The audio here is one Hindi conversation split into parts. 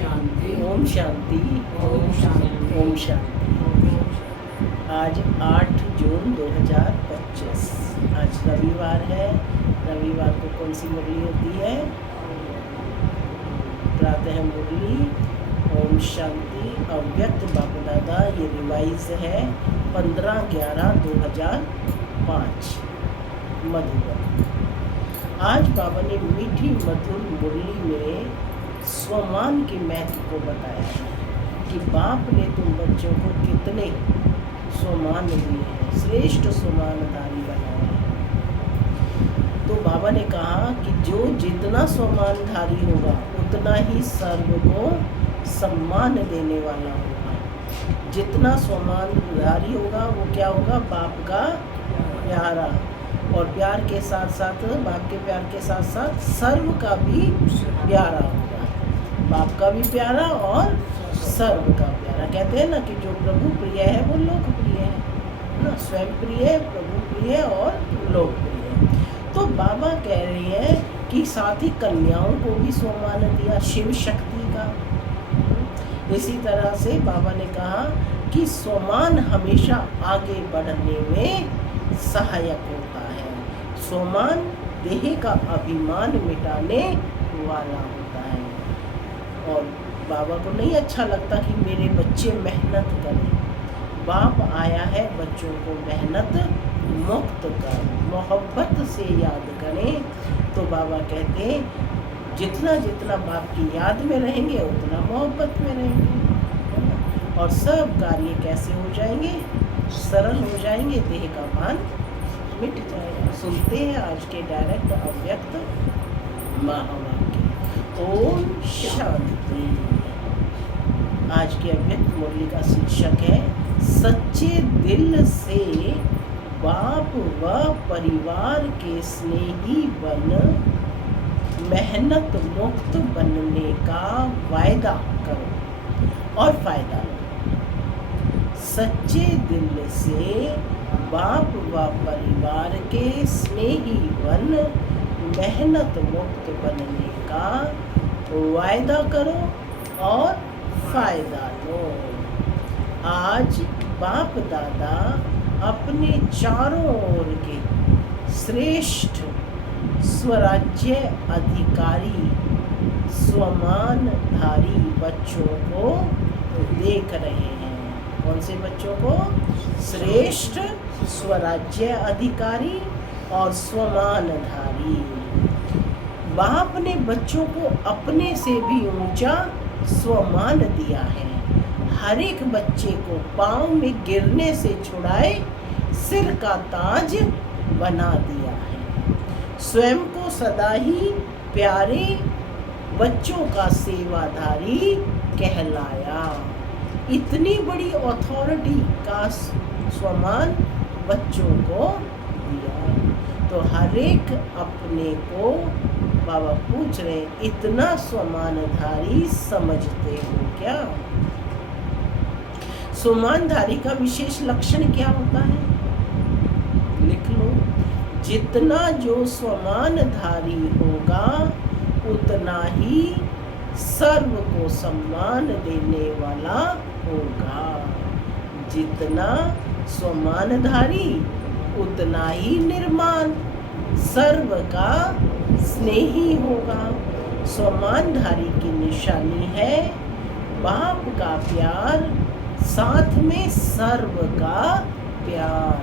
शांति। ओम शांति। ओम शांति। ओम शांति। आज 8 जून 2025। आज रविवार है। रविवार को कौन सी मुरली होती है? प्रातः मुरली ओम शांति अव्यक्त बाप दादा। ये रिवाइज है 15/11/2005 मधुबन। आज बाबा ने मीठी मधुर मुरली में स्वमान के महत्व को बताया है कि बाप ने तुम बच्चों को कितने स्वमान दिए हैं, श्रेष्ठ स्वमानधारी बनाया है। तो बाबा ने कहा कि जो जितना स्वमानधारी होगा उतना ही सर्व को सम्मान देने वाला होगा। जितना स्वमानधारी होगा वो क्या होगा? बाप का प्यारा, और प्यार के साथ साथ बाप के प्यार के साथ साथ सर्व का भी प्यारा होगा। बाप का भी प्यारा और सर्व का प्यारा। कहते हैं ना कि जो प्रभु प्रिय है वो लोकप्रिय है ना। स्वयं प्रिय, प्रभु प्रिय और लोकप्रिय। तो बाबा कह रहे हैं कि साथ ही कन्याओं को भी स्वमान दिया शिव शक्ति का। इसी तरह से बाबा ने कहा कि स्वमान हमेशा आगे बढ़ने में सहायक होता है। स्वमान देह का अभिमान मिटाने वाला होता है। और बाबा को नहीं अच्छा लगता कि मेरे बच्चे मेहनत करें। बाप आया है बच्चों को मेहनत मुक्त कर, मोहब्बत से याद करें। तो बाबा कहते हैं जितना जितना बाप की याद में रहेंगे उतना मोहब्बत में रहेंगे, और सब कार्य कैसे हो जाएंगे? सरल हो जाएंगे, देह का भान मिट जाएगा। सुनते हैं आज के डायरेक्ट अव्यक्त महावाक्य। ओम शांति। आज के अव्यक्त मुरली का शीर्षक है सच्चे दिल से बाप व परिवार के स्नेही बन मेहनत मुक्त बनने का वायदा करो और फायदा लो। सच्चे दिल से बाप व परिवार के स्नेही बन मेहनत मुक्त बनने का वायदा करो और फायदा लो। आज बाप दादा अपने चारों ओर के श्रेष्ठ स्वराज्य अधिकारी स्वमानधारी बच्चों को देख रहे हैं। कौन से बच्चों को? श्रेष्ठ स्वराज्य अधिकारी और स्वमानधारी। बाप ने बच्चों को अपने से भी ऊंचा स्वमान दिया है। हर एक बच्चे को पांव में गिरने से छुड़ाए सिर का ताज बना दिया है। स्वयं को सदा ही प्यारे बच्चों का सेवाधारी कहलाया। इतनी बड़ी अथॉरिटी का स्वमान बच्चों को दिया। तो हर एक अपने को बाबा पूछ रहे इतना स्वमानधारी समझते हो क्या? स्वमानधारी का विशेष लक्षण क्या होता है? लिख लो। जितना जो स्वमानधारी होगा उतना ही सर्व को सम्मान देने वाला होगा। जितना स्वमानधारी उतना ही निर्माण सर्व का स्नेही होगा। स्वमानधारी की निशानी है बाप का प्यार, साथ में सर्व का प्यार।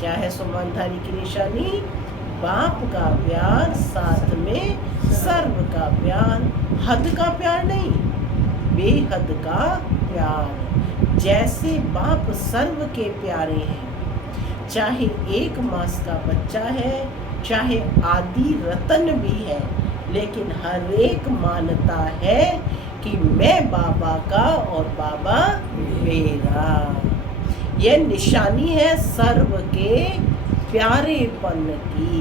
क्या है स्वमानधारी की निशानी? बाप का प्यार, साथ में सर्व का प्यार। हद का प्यार नहीं, बेहद का प्यार। जैसे बाप सर्व के प्यारे हैं, चाहे 1 मास का बच्चा है, चाहे आदि रतन भी है, लेकिन हर एक मानता है कि मैं बाबा का और बाबा मेरा। यह निशानी है सर्व के प्यारेपन की,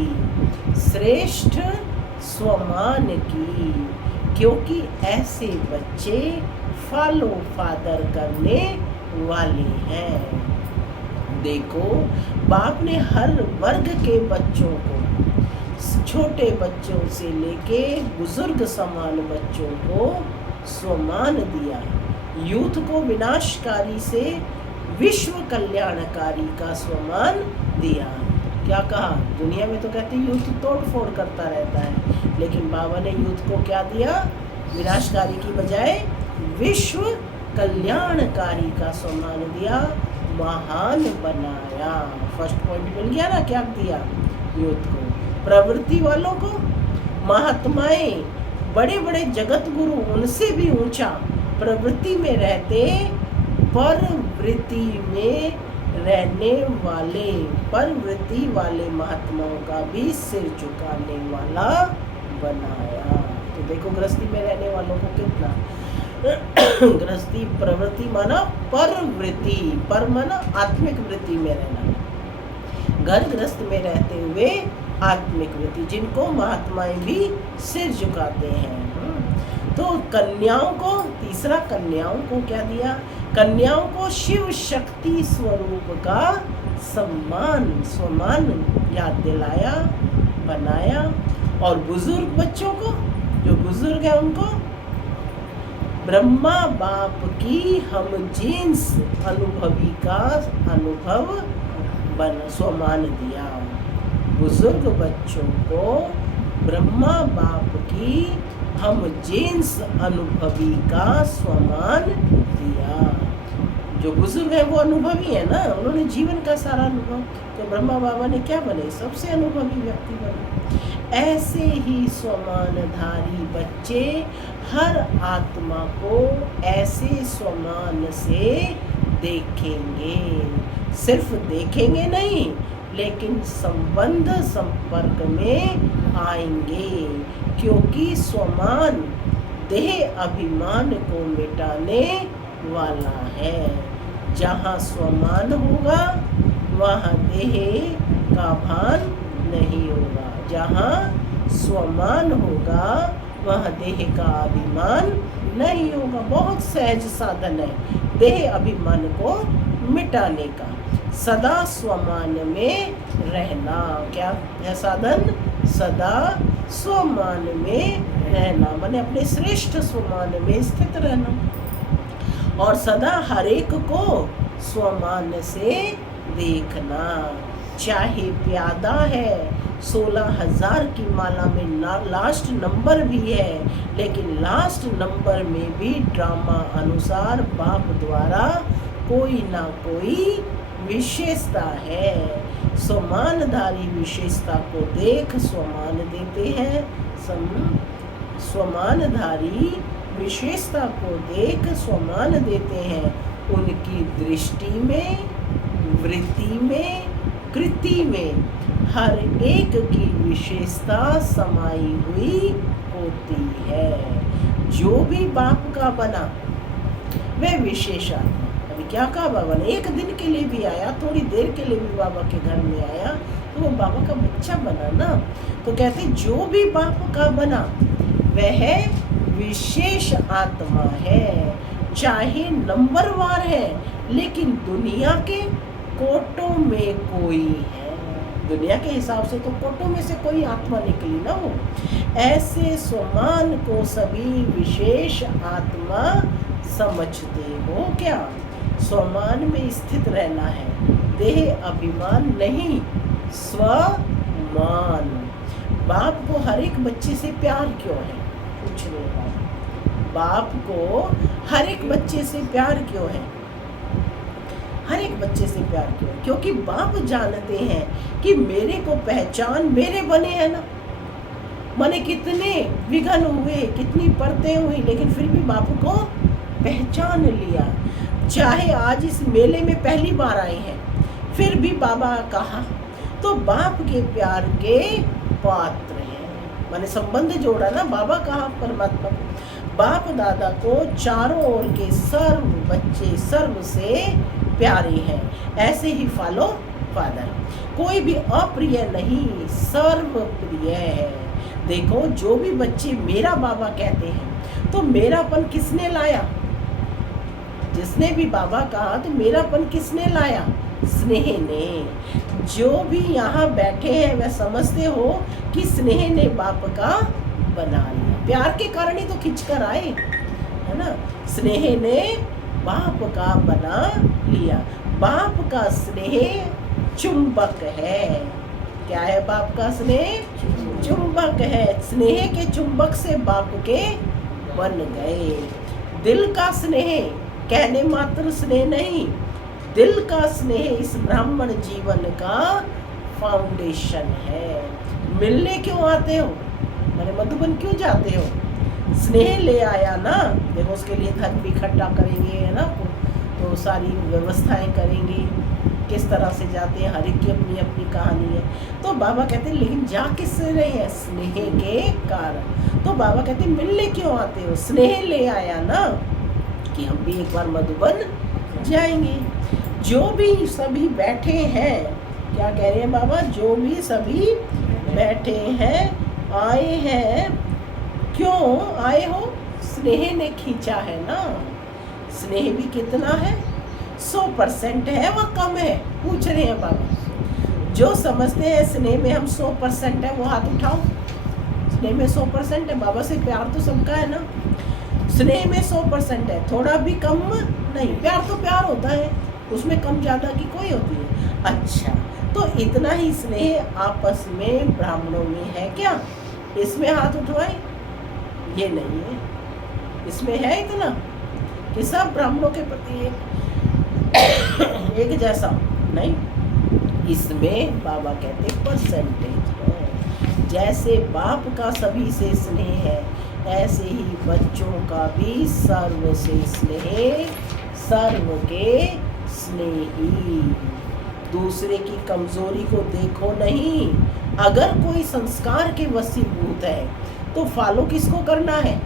श्रेष्ठ स्वमान की। क्योंकि ऐसे बच्चे फॉलो फादर करने वाले हैं। देखो बाप ने हर वर्ग के बच्चों को, छोटे बच्चों से लेके बुजुर्ग समान बच्चों को स्वमान दिया, यूथ को विनाशकारी से विश्व कल्याणकारी का स्वमान दिया। क्या कहा? दुनिया में तो कहते यूथ तोड़ फोड़ करता रहता है, लेकिन बाबा ने यूथ को क्या दिया? विनाशकारी की बजाय विश्व कल्याणकारी का सम्मान दिया, महान बनाया। फर्स्ट पॉइंट मिल गया ना, क्या दिया यूथ को? प्रवृत्ति वालों को, महात्माएं, बड़े बड़े जगत गुरु, उनसे भी ऊंचा प्रवृत्ति में रहते, परवृत्ति में रहने वाले, परवृत्ति वाले महात्माओं का भी सिर झुकाने वाला बनाया। तो देखो गृहस्थी में रहने वालों को कितना गृहस्थी, प्रवृत्ति माना परवृत्ति, पर माना आत्मिक वृत्ति में रहना, घर गृहस्थ में रहते हुए आत्मिक वृत्ति, जिनको महात्माएं भी सिर झुकाते हैं। तो कन्याओं को, तीसरा कन्याओं को क्या दिया? कन्याओं को शिव शक्ति स्वरूप का सम्मान, स्वमान याद दिलाया, बनाया। और बुजुर्ग बच्चों को, जो बुजुर्ग है उनको ब्रह्मा बाप की हम जीन्स अनुभवी का अनुभव स्वमान दिया। बुजुर्ग बच्चों को ब्रह्मा बाप की हम जीन्स अनुभवी का स्वमान दिया। जो बुजुर्ग है वो अनुभवी है ना, उन्होंने जीवन का सारा अनुभव, तो ब्रह्मा बाबा ने क्या बने? सबसे अनुभवी व्यक्ति बने। ऐसे ही स्वमानधारी बच्चे हर आत्मा को ऐसे स्वमान से देखेंगे, सिर्फ देखेंगे नहीं, लेकिन संबंध संपर्क में आएंगे, क्योंकि स्वमान देह अभिमान को मिटाने वाला है। जहाँ स्वमान होगा वहाँ देह का भान नहीं होगा, जहाँ स्वमान होगा वहाँ देह का अभिमान नहीं होगा। बहुत सहज साधन है देह अभिमान को मिटाने का, सदा स्वमान में रहना। क्या है साधन? सदा स्वमान में रहना, माने अपने श्रेष्ठ स्वमान में स्थित रहना, और सदा हर एक को स्वमान से देखना। चाहे प्यादा है, 16,000 की माला में लास्ट नंबर भी है, लेकिन लास्ट नंबर में भी ड्रामा अनुसार बाप द्वारा कोई ना कोई विशेषता है। स्वमानधारी विशेषता को देख स्वमान देते हैं, स्वमानधारी विशेषता को देख स्वमान देते हैं। उनकी दृष्टि में, वृत्ति में, कृति में हर एक की विशेषता समाई हुई होती है। जो भी बाप का बना वह विशेष आत्मा। अभी क्या कहा बाबा ने? एक दिन के लिए भी आया, थोड़ी देर के लिए भी बाबा के घर में आया, तो वो बाबा का बच्चा बना ना। तो कहते जो भी बाप का बना वह विशेष आत्मा है, चाहे नंबरवार है, लेकिन दुनिया के कोटों में कोई है। दुनिया के हिसाब से तो कोटों में से कोई आत्मा निकली ना हो। ऐसे स्वमान को सभी विशेष आत्मा समझते हो। क्या स्वमान में स्थित रहना है, देह अभिमान नहीं, स्वमान। बाप को हर एक बच्चे से प्यार क्यों है? पूछ रहे बाप को हर एक बच्चे से प्यार क्यों है? हर एक बच्चे से प्यार क्यों? क्योंकि बाप जानते हैं कि मेरे को पहचान मेरे बने हैं ना। माने कितने विघ्न हुए, कितनी परतें हुई, लेकिन फिर भी बाप को पहचान लिया। चाहे आज इस मेले में पहली बार आए हैं, फिर भी बाबा कहा, तो बाप के प्यार के पात्र हैं। माने संबंध जोड़ा ना, बाबा कहा परमात्मा को। बाप दादा को चारों ओर के सर्व बच्चे सर्व से प्यारे हैं, ऐसे ही फॉलो फादर। कोई भी अप्रिय नहीं, सर्व प्रिय है। देखो जो भी बच्चे मेरा बाबा कहते हैं, तो मेरापन किसने लाया? जिसने भी बाबा कहा तो मेरापन किसने लाया? स्नेह ने। जो भी यहाँ बैठे हैं वह समझते हो कि स्नेह ने बाप का बना लिया। प्यार के कारण ही तो खिंच कर आए है ना। स्नेह ने बाप का बना लिया। बाप का स्नेह चुंबक है। क्या है बाप का स्नेह? चुंबक है। स्नेह के चुंबक से बाप के बन गए। दिल का स्नेह कहने मात्र स्नेह नहीं, दिल का स्नेह इस ब्राह्मण जीवन का फाउंडेशन है। मिलने क्यों आते हो? मैंने मधुबन क्यों जाते हो? स्नेह ले आया ना। देखो उसके लिए धन भी इकट्ठा करेंगे, है ना, तो सारी व्यवस्थाएं करेंगे। किस तरह से जाते हैं, हर एक की अपनी अपनी कहानी है। तो बाबा कहते हैं लेकिन जा किससे रहे हैं? स्नेह के कारण। तो बाबा कहते हैं मिलने क्यों आते हो? स्नेह ले आया ना कि हम भी एक बार मधुबन जाएंगे। जो भी सभी बैठे हैं, क्या कह रहे हैं बाबा? जो भी सभी बैठे हैं, आए हैं, क्यों आए हो? स्नेह ने खींचा है ना। स्नेह भी कितना है? 100% है, वह कम है? पूछ रहे हैं बाबा। जो समझते हैं स्नेह में हम 100% है वो हाथ उठाओ। स्नेह में 100% है। बाबा से प्यार तो सबका है ना। स्नेह में 100% है, थोड़ा भी कम नहीं। प्यार तो प्यार होता है, उसमें कम ज़्यादा की कोई होती है। अच्छा, तो इतना ही स्नेह आपस में ब्राह्मणों में है क्या? इसमें हाथ उठवाए? ये नहीं है। इसमें है इतना कि सब ब्राह्मणों के प्रति एक जैसा नहीं। इसमें बाबा कहते परसेंटेज है। जैसे बाप का सभी से स्नेह है, ऐसे ही बच्चों का भी सर्व से स्नेह, सर्व के स्नेही। दूसरे की कमजोरी को देखो नहीं। अगर कोई संस्कार के वशीभूत है तो फॉलो किसको करना है?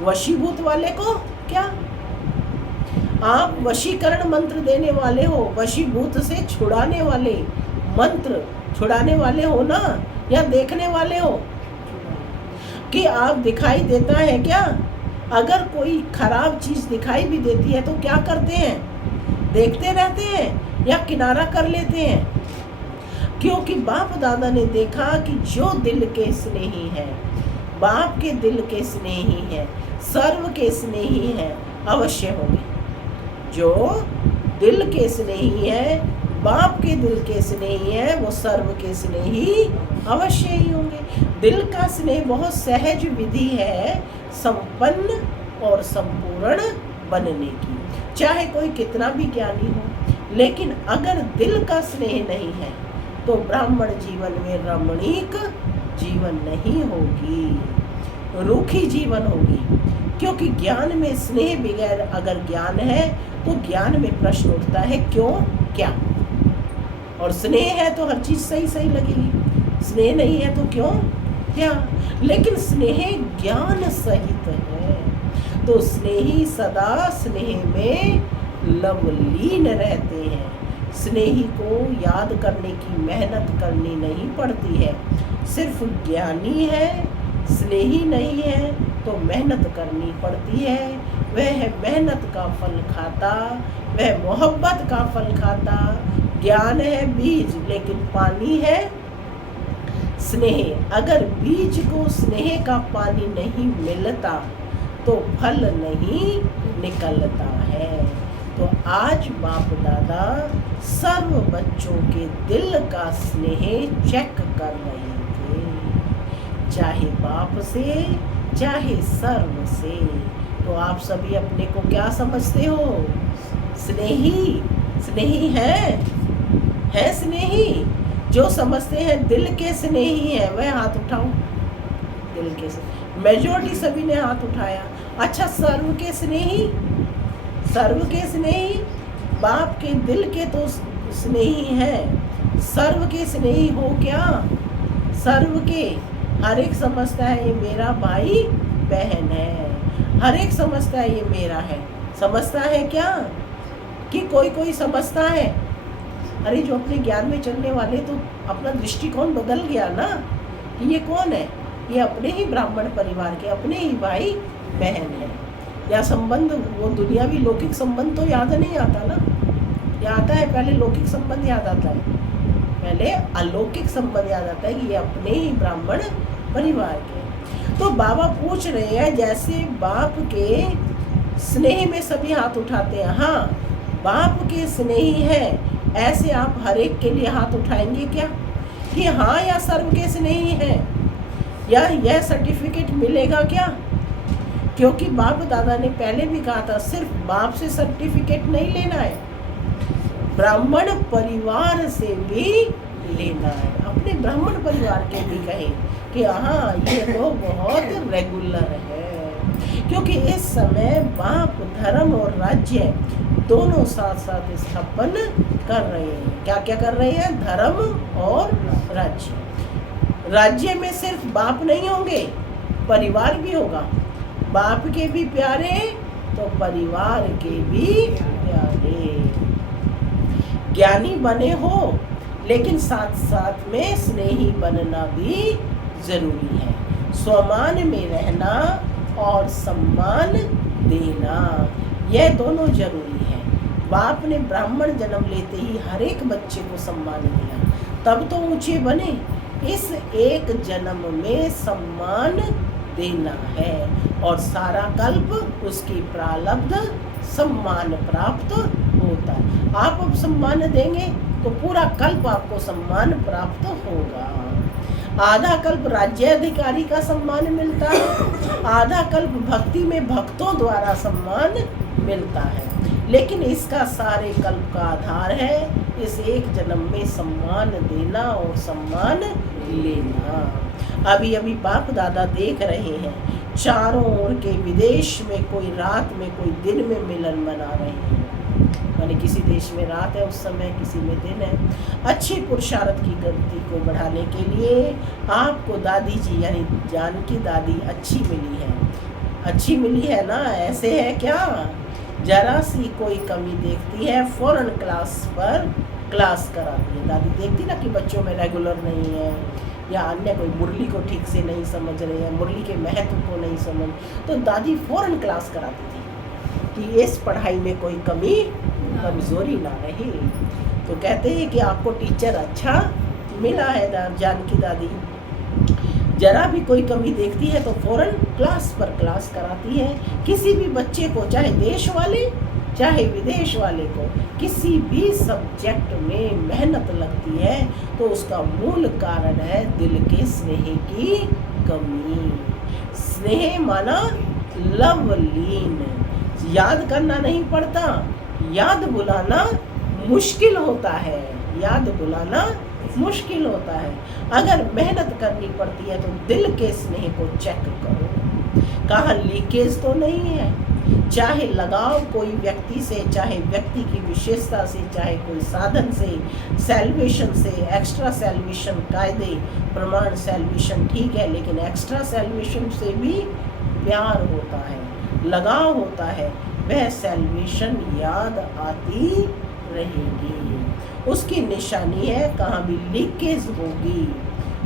वशीभूत वाले को। क्या आप वशीकरण मंत्र देने वाले हो? वशीभूत से छुड़ाने वाले मंत्र छुड़ाने वाले हो ना, या देखने वाले हो? कि आप दिखाई देता है क्या? अगर कोई खराब चीज दिखाई भी देती है तो क्या करते हैं? देखते रहते हैं या किनारा कर लेते हैं? क्योंकि बाप दादा ने देखा कि जो दिल के स्नेही है, बाप के दिल के स्नेही है, सर्व के स्नेही है, अवश्य होंगे। जो दिल के स्नेही है, बाप के दिल के स्नेही है, वो सर्व के स्नेही अवश्य ही होंगे। दिल का स्नेह बहुत सहज विधि है संपन्न और संपूर्ण बनने की। चाहे कोई कितना भी ज्ञानी हो, लेकिन अगर दिल का स्नेह नहीं है तो ब्राह्मण जीवन में रमणीक जीवन नहीं होगी, रूखी जीवन होगी। क्योंकि ज्ञान में स्नेह बगैर अगर ज्ञान है तो ज्ञान में प्रश्न उठता है क्यों क्या। और स्नेह है तो हर चीज सही सही लगेगी, स्नेह नहीं है तो क्यों क्या। लेकिन स्नेह ज्ञान सहित है तो स्नेही सदा स्नेह में लवलीन रहते हैं। स्नेही को याद करने की मेहनत करनी नहीं पड़ती है। सिर्फ ज्ञानी है, स्नेही नहीं है तो मेहनत करनी पड़ती है। वह मेहनत का फल खाता, वह मोहब्बत का फल खाता। ज्ञान है बीज, लेकिन पानी है स्नेह। अगर बीज को स्नेह का पानी नहीं मिलता तो फल नहीं निकलता है। तो आज बाप दादा सर्व बच्चों के दिल का स्नेह चेक कर रहे थे, चाहे बाप से चाहे सर्व से। तो आप सभी अपने को क्या समझते हो? स्नेही। स्नेही है स्नेही। जो समझते हैं दिल के स्नेही है वह हाथ उठाओ। दिल के स्नेही मेजॉरिटी सभी ने हाथ उठाया। अच्छा, सर्व के स्नेही, सर्व के स्नेही बाप के दिल के तो स्नेही हैं, सर्व के स्नेही हो क्या? सर्व के हर एक समझता है ये मेरा भाई बहन है, हर एक समझता है ये मेरा है। समझता है क्या कि कोई समझता है? अरे जो अपने ज्ञान में चलने वाले तो अपना दृष्टिकोण बदल गया ना कि ये कौन है, ये अपने ही ब्राह्मण परिवार के अपने ही भाई बहन है। या संबंध वो दुनियावी लौकिक संबंध तो याद नहीं आता ना, या आता है पहले लौकिक संबंध याद आता है, पहले अलौकिक संबंध याद आता है कि ये अपने ही ब्राह्मण परिवार के। तो बाबा पूछ रहे हैं जैसे बाप के स्नेह में सभी हाथ उठाते हैं। हाँ, बाप के स्नेही हैं ऐसे आप हर एक के लिए हाथ उठाएंगे क्या कि हाँ या सर्व के स्नेही हैं, या यह सर्टिफिकेट मिलेगा क्या? क्योंकि बाप दादा ने पहले भी कहा था सिर्फ बाप से सर्टिफिकेट नहीं लेना है, ब्राह्मण परिवार से भी लेना है। अपने ब्राह्मण परिवार के भी कहें कि हाँ ये तो बहुत रेगुलर है, क्योंकि इस समय बाप धर्म और राज्य दोनों साथ साथ स्थापन कर रहे हैं। क्या क्या कर रहे हैं? धर्म और राज्य। राज्य में सिर्फ बाप नहीं होंगे, परिवार भी होगा। बाप के भी प्यारे तो परिवार के भी प्यारे। ज्ञानी बने हो, लेकिन साथ साथ में स्नेही बनना भी जरूरी है। स्वमान में रहना और सम्मान देना, यह दोनों जरूरी है। बाप ने ब्राह्मण जन्म लेते ही हर एक बच्चे को सम्मान दिया, तब तो ऊंचे बने। इस एक जन्म में सम्मान देना है और सारा कल्प उसकी प्रारब्ध सम्मान प्राप्त होता है। आप अब सम्मान देंगे तो पूरा कल्प आपको सम्मान प्राप्त होगा। आधा कल्प राज्य अधिकारी का सम्मान मिलता है, आधा कल्प भक्ति में भक्तों द्वारा सम्मान मिलता है। लेकिन इसका सारे कल्प का आधार है इस एक जन्म में सम्मान देना और सम्मान लेना। अभी अभी बाप दादा देख रहे हैं चारों ओर के विदेश में कोई रात में कोई दिन में मिलन मना रहे हैं। माने किसी देश में रात है उस समय, किसी में दिन है। अच्छी पुरुषार्थ की गति को बढ़ाने के लिए आपको दादी जी यानी जानकी दादी अच्छी मिली है। अच्छी मिली है ना? ऐसे है क्या? जरा सी कोई कमी देखती है फौरन क्लास पर क्लास कराती है। दादी देखती ना कि बच्चों में रेगुलर नहीं है या अन्य कोई मुरली को ठीक से नहीं समझ रहे हैं, मुरली के महत्व को नहीं समझ, तो दादी फौरन क्लास कराती थी कि इस पढ़ाई में कोई कमी कमजोरी ना रहे। तो कहते हैं कि आपको टीचर अच्छा मिला है जानकी दादी। जरा भी कोई कमी देखती है तो फौरन क्लास पर क्लास कराती है। किसी भी बच्चे को, चाहे देश वाले चाहे विदेश वाले को, किसी भी सब्जेक्ट में मेहनत लगती है तो उसका मूल कारण है दिल के स्नेह की कमी। स्नेह माना लवलीन। याद करना नहीं पड़ता, याद बुलाना मुश्किल होता है, याद बुलाना मुश्किल होता है। अगर मेहनत करनी पड़ती है तो दिल के स्नेह को चेक करो, कहाँ लीकेज तो नहीं है। चाहे लगाव कोई व्यक्ति से, चाहे व्यक्ति की विशेषता से, चाहे कोई साधन से, सैल्वेशन से, एक्स्ट्रा सैल्वेशन कायदे प्रमाण सैल्वेशन ठीक है, लेकिन एक्स्ट्रा सैल्वेशन से भी प्यार होता है, लगाव होता है, वह सैल्वेशन याद आती रहेगी। उसकी निशानी है कहाँ भी लीकेज होगी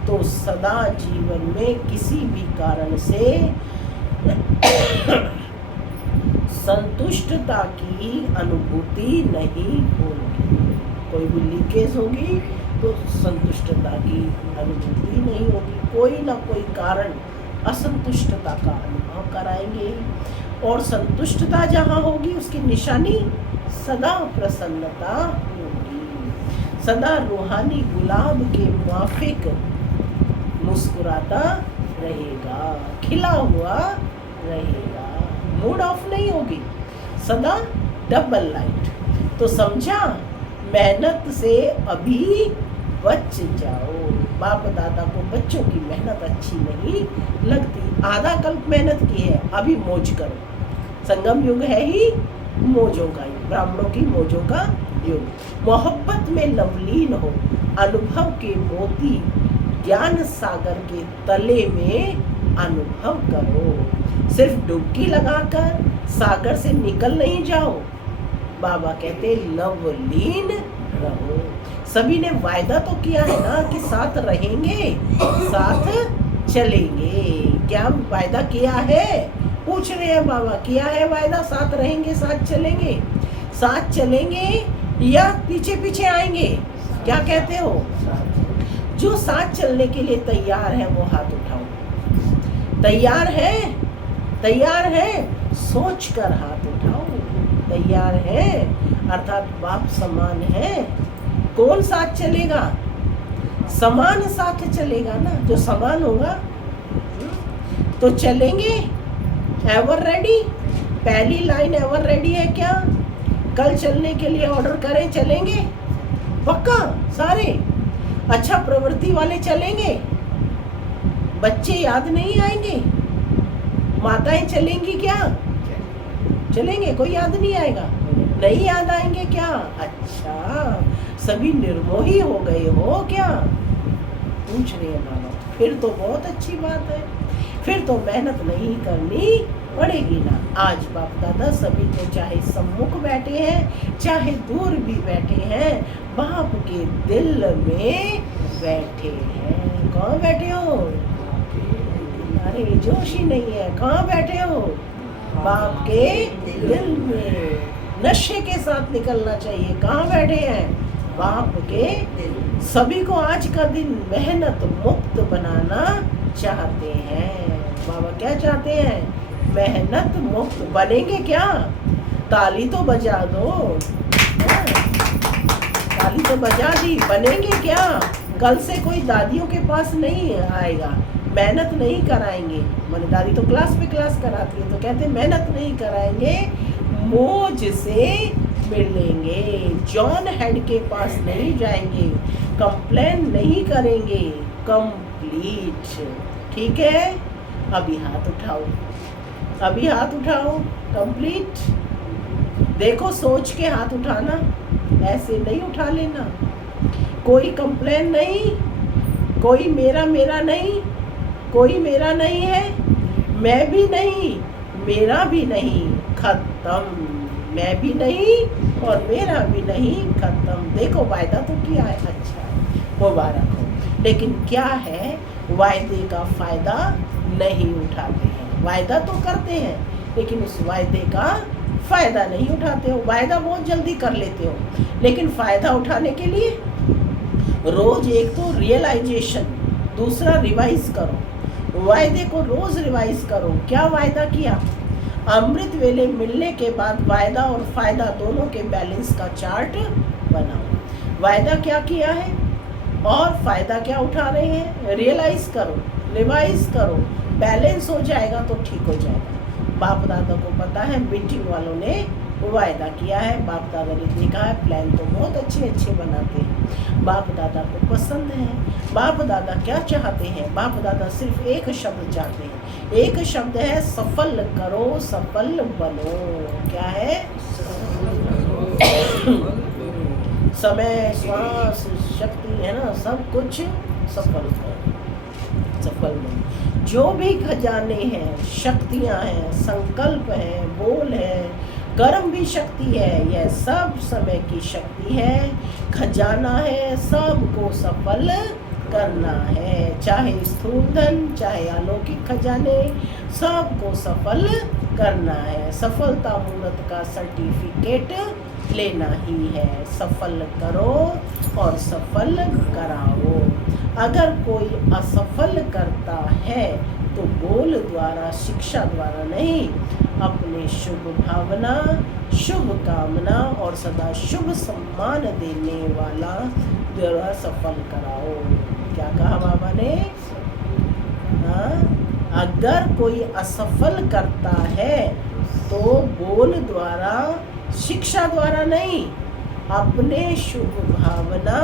तो सदा जीवन में किसी भी कारण से संतुष्टता की अनुभूति नहीं होगी। कोई भी लीकेज होगी तो संतुष्टता की अनुभूति नहीं होगी। कोई ना कोई कारण असंतुष्टता का अनुभव कराएंगे और संतुष्टता जहाँ होगी उसकी निशानी सदा प्रसन्नता होगी। सदा रूहानी गुलाब के माफिक मुस्कुराता रहेगा, खिला हुआ रहेगा, मूड ऑफ नहीं होगी, सदा डबल लाइट। तो समझा, मेहनत से अभी बच जाओ। बाप दादा को बच्चों की मेहनत अच्छी नहीं लगती। आधा कल्प मेहनत की है, अभी मौज करो। संगम युग है ही मौजों का युग, ब्राह्मणों की मौजों का युग। मोहब्बत में लवलीन हो, अनुभव के मोती ज्ञान सागर के तले में अनुभव करो। सिर्फ डुबकी लगाकर सागर से निकल नहीं जाओ। बाबा कहते लवलीन रहो। सभी ने वायदा तो किया है ना कि साथ रहेंगे, साथ चलेंगे। क्या वायदा किया है? पूछ रहे हैं बाबा, किया है वायदा? साथ रहेंगे, साथ चलेंगे। साथ चलेंगे या पीछे पीछे आएंगे? क्या कहते हो? जो साथ चलने के लिए तैयार है वो हाथ उठाओ। तैयार है? तैयार है? सोच कर हाथ उठाओ। तैयार है? अर्थात बाप समान है। कौन साथ चलेगा? समान साथ चलेगा ना, जो समान होगा तो चलेंगे। Ever ready? पहली लाइन एवर रेडी है क्या? कल चलने के लिए ऑर्डर करें, चलेंगे पक्का सारे? अच्छा प्रवृत्ति वाले चलेंगे? बच्चे याद नहीं आएंगे? माताएं चलेंगी क्या? चलेंगे, कोई याद नहीं आएगा? नहीं याद आएंगे क्या? अच्छा, सभी निर्मोही हो गए हो क्या? पूछ रहे हैं मानो। फिर तो बहुत अच्छी बात है, फिर तो मेहनत नहीं करनी पड़ेगी ना। आज बाप दादा सभी को चाहे सम्मुख बैठे हैं चाहे दूर भी बैठे हैं, बाप के दिल में बैठे हैं। कहाँ बैठे हो? अरे जोश ही नहीं है। कहाँ बैठे हो? बाप के दिल में। नशे के साथ निकलना चाहिए। कहाँ बैठे हैं? बाप के दिल। सभी को आज का दिन मेहनत मुक्त बनाना चाहते हैं। बाबा क्या चाहते हैं? मेहनत मुक्त। बनेंगे क्या? ताली तो बजा दो। ताली तो बजा दी। बनेंगे क्या? कल से कोई दादियों के पास नहीं आएगा, मेहनत नहीं कराएंगे। मैंने दादी तो क्लास पे क्लास कराती है, तो कहते मेहनत नहीं कराएंगे, मौज से मिलेंगे। जॉन हेड के पास नहीं जाएंगे, कंप्लेन नहीं करेंगे, कंप्लीट। ठीक है? अभी हाथ उठाओ, अभी हाथ उठाओ। कंप्लीट। देखो सोच के हाथ उठाना, ऐसे नहीं उठा लेना। कोई कंप्लेन नहीं, कोई मेरा मेरा नहीं, कोई मेरा नहीं है, मैं भी नहीं, मेरा भी नहीं, खत्म। मैं भी नहीं और मेरा भी नहीं, खत्म। देखो वायदा तो किया है, अच्छा है, मुबारक हो। लेकिन क्या है, वायदे का फायदा नहीं उठाते हैं। वायदा तो करते हैं लेकिन उस वायदे का फायदा नहीं उठाते हो। वायदा बहुत जल्दी कर लेते हो, लेकिन फायदा उठाने के लिए रोज एक तो रियलाइजेशन, दूसरा रिवाइज करो। वायदे को रोज रिवाइज करो। क्या वायदा किया? अमृत वेले मिलने के बाद वायदा और फायदा दोनों के बैलेंस का चार्ट बनाओ। वायदा क्या किया है और फायदा क्या उठा रहे हैं, रियलाइज करो, रिवाइज करो। बैलेंस हो जाएगा तो ठीक हो जाएगा। बाप दादा को पता है, मीटिंग वालों ने वायदा किया है, बाप दादा ने देखा है, प्लान तो बहुत अच्छे अच्छे बनाते हैं, बाप दादा को पसंद है। बाप दादा क्या चाहते हैं? बाप दादा सिर्फ एक शब्द चाहते हैं, एक शब्द है, सफल करो, सफल बनो। क्या है? समय, श्वास, शक्ति है ना, सब कुछ सफल करो, सफल बनो। जो भी खजाने हैं, शक्तियां हैं, संकल्प है, बोल है, कर्म भी शक्ति है, यह सब समय की शक्ति है, खजाना है, सबको सफल करना है। चाहे स्थूल धन, चाहे अलौकिक खजाने, सबको सफल करना है। सफलता मूर्त का सर्टिफिकेट लेना ही है। सफल करो और सफल कराओ। अगर कोई असफल करता है तो बोल द्वारा, शिक्षा द्वारा नहीं, अपने शुभ भावना, शुभ कामना और सदा शुभ सम्मान देने वाला द्वारा सफल कराओ। क्या कहा बाबा ने? हाँ, अगर कोई असफल करता है तो बोल द्वारा, शिक्षा द्वारा नहीं, अपने शुभ भावना,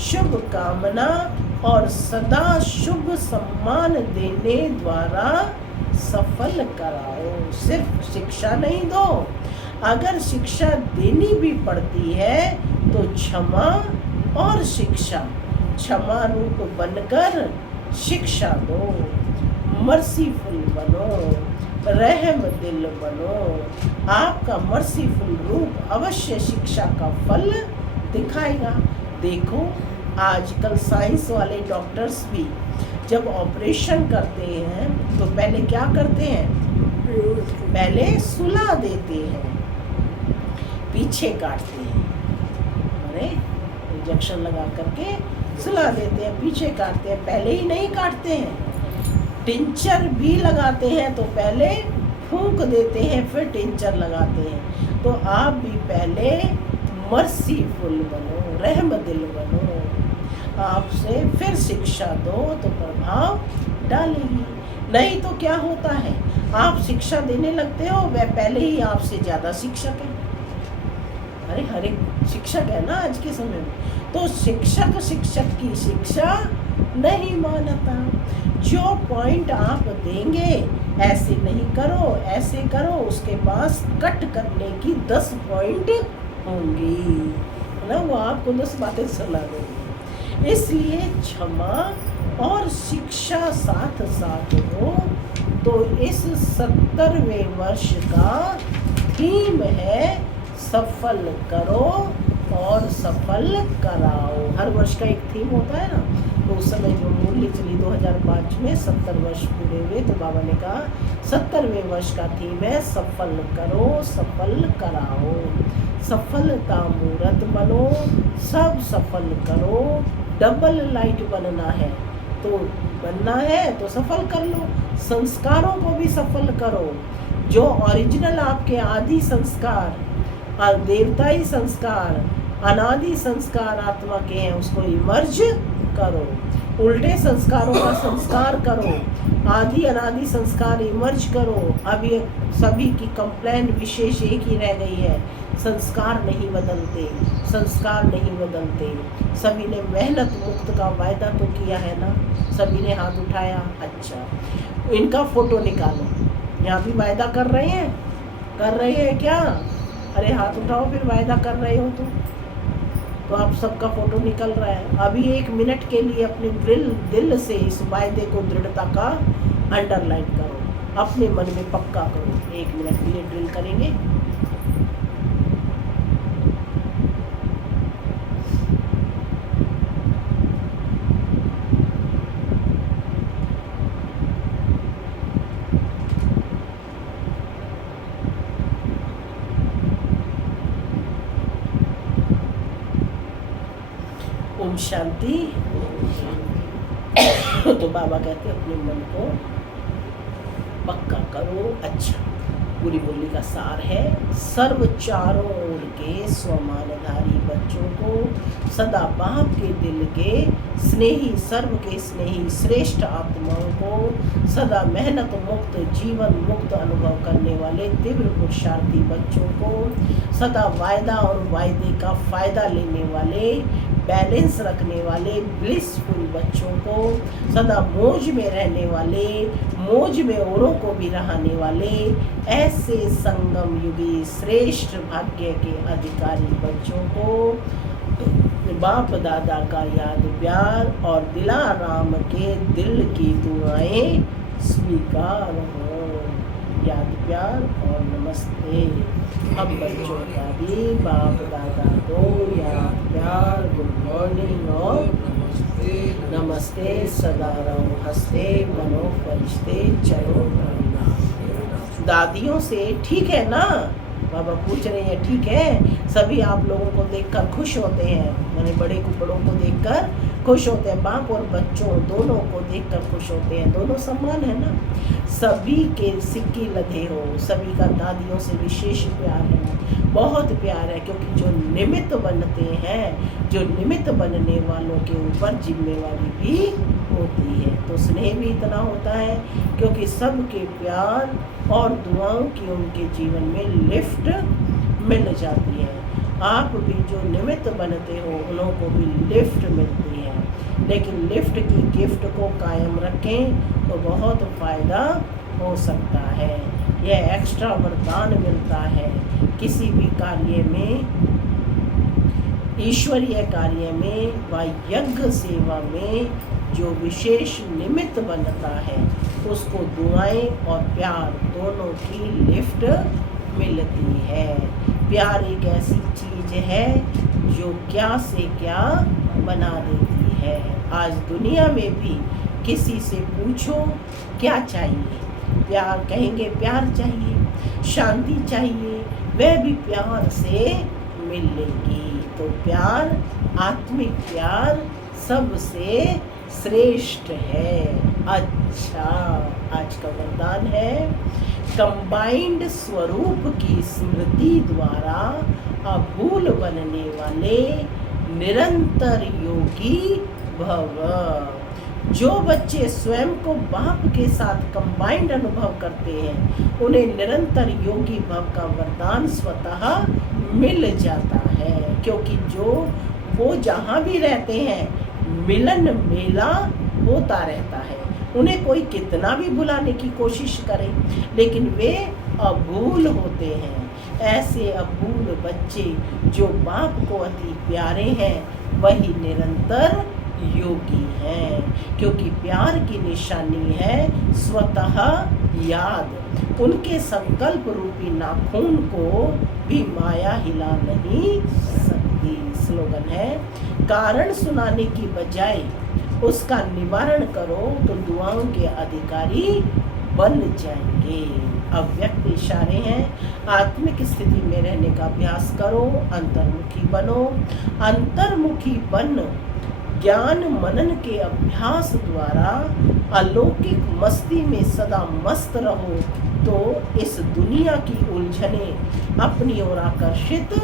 शुभ कामना और सदा शुभ सम्मान देने द्वारा सफल कराओ। सिर्फ शिक्षा नहीं दो, अगर शिक्षा देनी भी पड़ती है तो क्षमा और शिक्षा, क्षमा रूप बनकर शिक्षा दो। मर्सीफुल बनो, रहम दिल बनो। आपका मर्सीफुल रूप अवश्य शिक्षा का फल दिखाएगा। देखो आजकल साइंस वाले डॉक्टर्स भी जब ऑपरेशन करते हैं तो पहले क्या करते हैं? पहले सुला देते हैं, पीछे काटते हैं, अरे इंजेक्शन लगा करके सुला देते हैं, पीछे काटते हैं, पहले ही नहीं काटते हैं। टिंचर भी लगाते हैं तो पहले फूंक देते हैं फिर टिंचर लगाते हैं। तो आप भी पहले मर्सीफुल बनो, रहम दिल बनो। आपसे फिर शिक्षा दो तो प्रभाव डालेगी। नहीं तो क्या होता है, आप शिक्षा देने लगते हो, वह पहले ही आपसे ज़्यादा शिक्षक है। अरे हर एक शिक्षक है ना आज के समय में, तो शिक्षक की शिक्षा नहीं मानता। जो पॉइंट आप देंगे, ऐसे नहीं करो ऐसे करो, उसके पास कट करने की 10 पॉइंट होंगी ना, वो आपको 10 बातें सुना देंगे। इसलिए क्षमा और शिक्षा साथ साथ हो। तो इस 70वें वर्ष का थीम है सफल करो और सफल कराओ। हर वर्ष का एक थीम होता है ना, तो उस समय जो मुरली चली 2005 में 70 वर्ष पूरे हुए, तो बाबा ने कहा 70वें वर्ष का थीम है सफल करो सफल कराओ। सफलता मूर्त बनो, सब सफल करो। डबल लाइट बनना है तो बनना है तो सफल कर लो। संस्कारों को भी सफल करो। जो ओरिजिनल आपके आदि संस्कार, देवताई संस्कार, अनादि संस्कार आत्मा के हैं, उसको इमर्ज करो। उल्टे संस्कारों का संस्कार करो, आदि अनादि संस्कार इमर्ज करो। अब ये सभी की कंप्लेन विशेष एक ही रह गई है, संस्कार नहीं बदलते, संस्कार नहीं बदलते। सभी ने मेहनत मुक्त का वायदा तो किया है ना, सभी ने हाथ उठाया। अच्छा, इनका फोटो निकालो। यहाँ भी वायदा कर रहे हैं क्या? अरे हाथ उठाओ, फिर वायदा कर रहे हो तो आप सबका फोटो निकल रहा है। अभी 1 मिनट के लिए अपने दिल से इस वायदे को दृढ़ता का अंडरलाइन करो, अपने मन में पक्का करो। 1 मिनट के लिए ड्रिल करेंगे। ओम शांति। तो बाबा कहते हैं अपने मन को पक्का करो। अच्छा, पूरी बोली का सार है, सर्व चारों ओर के स्वमानधारी बच्चों को सदा बाप के दिल के स्नेही, सर्व के स्नेही श्रेष्ठ आत्माओं को सदा मेहनत मुक्त जीवन मुक्त अनुभव करने वाले तीव्र पुरुषार्थी बच्चों को, सदा वायदा और वायदे का फायदा लेने वाले बैलेंस रखने वाले ब्लिसफुल बच्चों को, सदा मौज में रहने वाले, मौज में औरों को भी रहने वाले ऐसे संगम युगी श्रेष्ठ भाग्य के अधिकारी बच्चों को बाप दादा का याद प्यार और दिलाराम के दिल की दुआएं स्वीकार हो। याद प्यार और नमस्ते। हम बच्चों का भी बाप दादा को याद प्यार, गुड मॉर्निंग और नमस्ते। सदा रहो हंसते, बनो फरिश्ते, चलो प्रणाम। दादियों से ठीक है ना? बाबा पूछ रहे हैं ठीक है? सभी आप लोगों को देखकर खुश होते हैं, मैंने बड़े बड़ों को देखकर खुश होते हैं, बाप और बच्चों दोनों को देखकर खुश होते हैं। दोनों समान है ना, सभी के सिक्की लधे हो, सभी का दादियों से विशेष प्यार है, बहुत प्यार है। क्योंकि जो निमित्त बनते हैं, जो निमित्त बनने वालों के ऊपर जिम्मेवारी भी होती है। तो स्नेह भी इतना होता है क्योंकि सबके प्यार और दुआओं की उनके जीवन में लिफ्ट मिल जाती है। आप भी जो निमित्त बनते हो, उन लोगों को भी लिफ्ट मिलती है। लेकिन लिफ्ट की गिफ्ट को कायम रखें तो बहुत फ़ायदा हो सकता है। यह एक्स्ट्रा वरदान मिलता है किसी भी कार्य में, ईश्वरीय कार्य में व यज्ञ सेवा में जो विशेष निमित्त बनता है, उसको दुआएं और प्यार दोनों की लिफ्ट मिलती है। प्यार एक ऐसी चीज़ है जो क्या से क्या बना देती है। आज दुनिया में भी किसी से पूछो क्या चाहिए, प्यार कहेंगे, प्यार चाहिए, शांति चाहिए, वह भी प्यार से मिलेगी। तो प्यार, आत्मिक प्यार सबसे श्रेष्ठ है। अच्छा, आज का वरदान है कंबाइंड स्वरूप की स्मृति द्वारा अभूल बनने वाले निरंतर योगी भव। जो बच्चे स्वयं को बाप के साथ कंबाइंड अनुभव करते हैं उन्हें निरंतर योगी भव का वरदान स्वतः मिल जाता है, क्योंकि जो वो जहाँ भी रहते हैं मिलन मेला होता रहता है। उन्हें कोई कितना भी भुलाने की कोशिश करे लेकिन वे अभूल होते हैं। ऐसे अभूल बच्चे जो बाप को अति प्यारे हैं वही निरंतर योगी हैं, क्योंकि प्यार की निशानी है स्वतः याद। उनके संकल्प रूपी नाखून को भी माया हिला नहीं सकती। स्लोगन है, कारण सुनाने की बजाय उसका निवारण करो तो दुआओं के अधिकारी बन जाएंगे। अव्यक्त इशारे हैं, आत्मिक स्थिति में रहने का अभ्यास करो, अंतर्मुखी बनो। अंतर्मुखी बन ज्ञान मनन के अभ्यास द्वारा अलौकिक मस्ती में सदा मस्त रहो तो इस दुनिया की उलझने अपनी ओर आकर्षित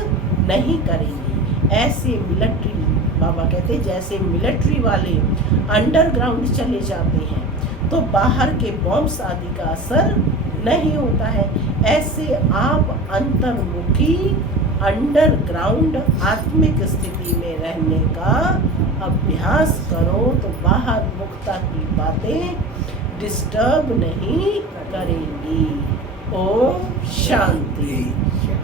नहीं करेंगी। ऐसे मिलिट्री, बाबा कहते जैसे मिलिट्री वाले अंडरग्राउंड चले जाते हैं तो बाहर के बॉम्ब्स आदि का असर नहीं होता है, ऐसे आप अंतर्मुखी अंडरग्राउंड आत्मिक स्थिति में रहने का अभ्यास करो तो बाहर मुक्ता की बातें डिस्टर्ब नहीं करेंगी। ओम शांति।